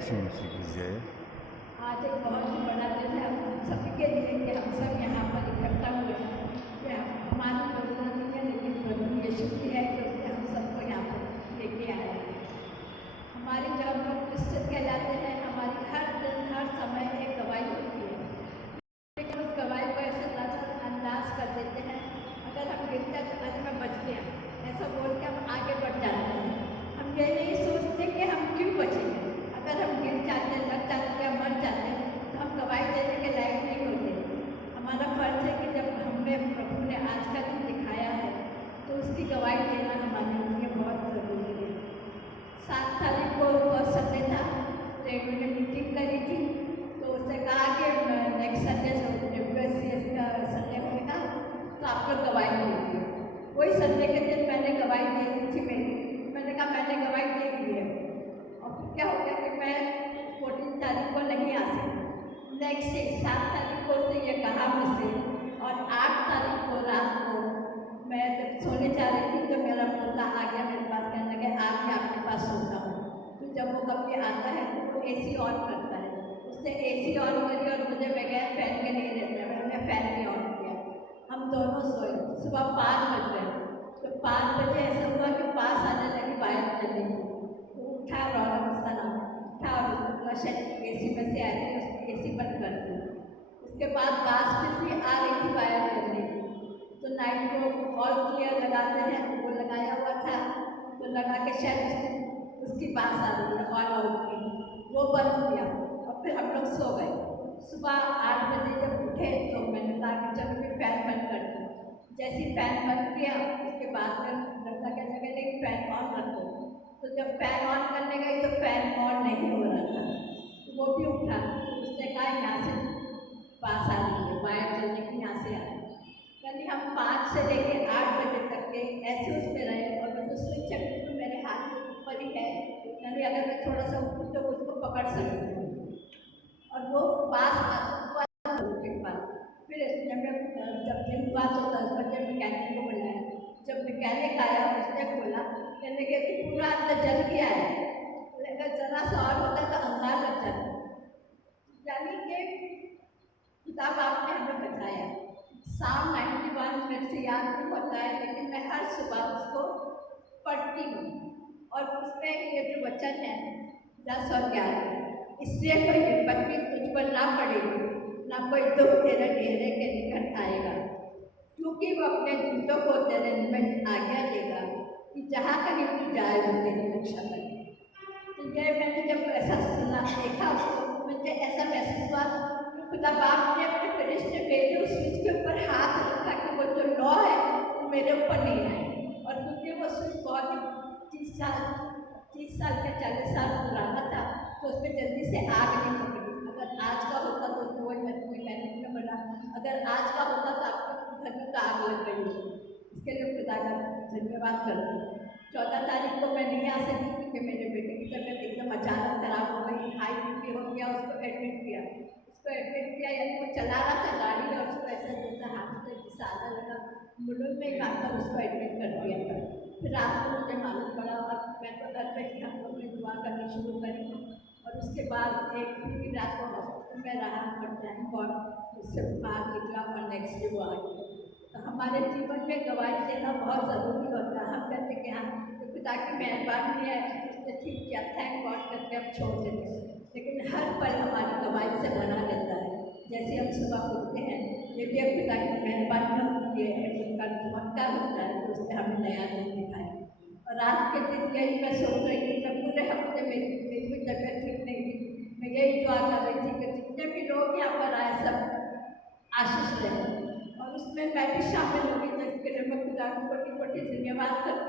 यीशु मसीह की जय। आज एक बहुत ही बड़ा दिन है हम सभी के लिए कि हम सब यहाँ पर इकट्ठा हुए हैं। कि हमारी योजना नहीं है, लेकिन प्रभु यीशु की है कि उसने हम सबको यहाँ पर लेके आया है। हमारी जब हम लोग क्रिश्चियन कहलाते हैं, हमारी हर दिन हर समय एक गवाही होती है, लेकिन उस गवाही को ऐसे नज़रअंदाज कर देते हैं। अगर हम गिरते हैं तो आज मैं बच गया, ऐसा बोल के हम आगे बढ़ जाते हैं। हम ये नहीं सोचते कि हम क्यों बचेंगे। अगर हम गिर जाते हैं, लग जाते हैं, मर जाते हैं, तो हम गवाही देने के लायक नहीं होते। हमारा फर्ज है कि जब हमें प्रभु ने आज का दिन दिखाया है तो उसकी गवाही देना हमारे लिए बहुत ज़रूरी है। 7 तारीख को संडे था, तो इन्होंने मीटिंग करी थी, तो उसने कहा कि नेक्स्ट संडे WSCS का संडे होगा तो आप लोग गवाही दीजिए। वही संडे के दिन मैंने गवाही दे दी थी। मैंने कहा मैंने गवाही दे दी है। और फिर क्या हो गया कि मैं 14 तारीख को नहीं आ सकती। नेक्स्ट डे 7 तारीख को उसने ये कहा मुझसे, और 8 तारीख को रात को मैं जब सोने जा रही थी तो मेरा पोता आ गया मेरे पास, कहने लगे आज मैं आपके पास सोता हूँ। तो जब वो कभी आता है तो वो AC ऑन करता है। उसने AC ऑन करी और मुझे बगैर फैन के नहीं रहता है, मैंने फैन भी ऑन किया। हम दोनों सोए। सुबह 5 बज गए, तो 5 बजे ऐसा हुआ कि पास आने लगी वायर चली। तो उठा, रौनक उसका नाम उठा और उसको शायद AC में से आई थी, उसने AC बंद कर दी। उसके बाद बास फिर भी आ रही थी वायर चलने, तो नाइट को ऑल क्लियर लगाते हैं, वो लगाया हुआ था, तो लगा के शायद उसकी बास आ रही है ऑन आउट की, वो बंद किया और फिर हम लोग सो गए। सुबह 8 बजे जब उठे तो मैंने कहा कि चलो फिर फैन बंद कर दिया। जैसे फैन बंद किया उसके बाद में लड़का कहने लगे नहीं फैन ऑन रखो। तो जब फैन ऑन करने गई तो फैन ऑन नहीं हो रहा था, तो वो भी उठा। उसने कहा यहाँ से पास आ रही है वायर चलने की, यहाँ से आ रही है। यानी हम 5 से लेकर 8 बजे तक के ऐसे उस पर रहे, और मैं तो स्विच तो मेरे हाथ के ऊपर ही है, यानी अगर मैं थोड़ा सा उठूँ तो उसको पकड़ सकती हूँ। और वो पास के बाद फिर जब दिन हुआ तो 10 बजे मैकेनिक को बुलाया। जब मैकेनिक आया उसने बोला, कहने के कि पूरा अंदर जल गया है, अगर जरा सा और होता तो अंधार लग जाता। यानी कि किताब आपने हमें बताया। Psalm 91 मेरे से याद नहीं होता है, लेकिन मैं हर सुबह उसको पढ़ती हूँ, और उसमें ये जो वचन है 10 और 11, इसलिए कोई विपत्ति तुझ पर ना पड़ेगी, ना कोई दुख तेरे डेरे के निकट आएगा, क्योंकि वो अपने दूतों को तेरे निमित्त आज्ञा देगा कि जहाँ कहीं तू जाए वो तेरी रक्षा करे। तो ये मैंने जब ऐसा सुना देखा उसको, मुझे ऐसा महसूस हुआ कि खुदा बाप ने अपने फरिश्ते भेजे उस स्विच के ऊपर हाथ रखा कि वो जो लॉ है वो मेरे ऊपर नहीं आए। और क्योंकि वो स्विच बहुत 30 साल का 40 साल पुराना था, तो उसमें जल्दी से आग नहीं पकड़ी। अगर आज का होता तो वो मैकेनिक में बना, अगर आज का होता तो आपके घर में तो आग लग गई होती। इसके लिए खुदा का धन्यवाद करती हूँ। 14 तारीख को मैं नहीं आ सकी क्योंकि मेरे बेटे की तबीयत एकदम अचानक खराब हो गई, हाई BP हो गया, उसको एडमिट किया। यानी वो चला रहा था गाड़ी और उसको ऐसा जैसा हाथ से घिसाना लगा, मुलुक में लाकर उसको एडमिट कर दिया था। फिर रात को मुझे मालूम पड़ा और मैं तो घर पे हम लोग ने दुआ करनी शुरू करी, और उसके बाद एक पूरी रात को हॉस्पिटल में रहा, पर थैंक गॉड उससे बाहर निकला और नेक्स्ट डे वो आ गया। तो हमारे जीवन में गवाही देना बहुत ज़रूरी होता है। हम कहते हैं कि हाँ तो पिता की मेहरबानी है, उसने ठीक किया, थैंक गॉड करके अब छोड़ देते हैं, लेकिन हर पल हमारी गवाही से बना रहता है। जैसे हम सुबह उठते हैं, ये भी एक पिता की मेहरबानी होती है, उनका चमत्कार होता है, तो उसने हमें नया दिन दिखाया। और रात के दिन यही मैं सोच रही थी, मैं पूरे हफ्ते में मेरी भी तबीयत ठीक नहीं थी, मैं यही दुआ कर रही थी कि जितने भी लोग यहाँ पर आए सब आशीष रहे, और उसमें मैं भी शामिल होगी। तो इसके लिए मैं खुदा को कोटि कोटि धन्यवाद करती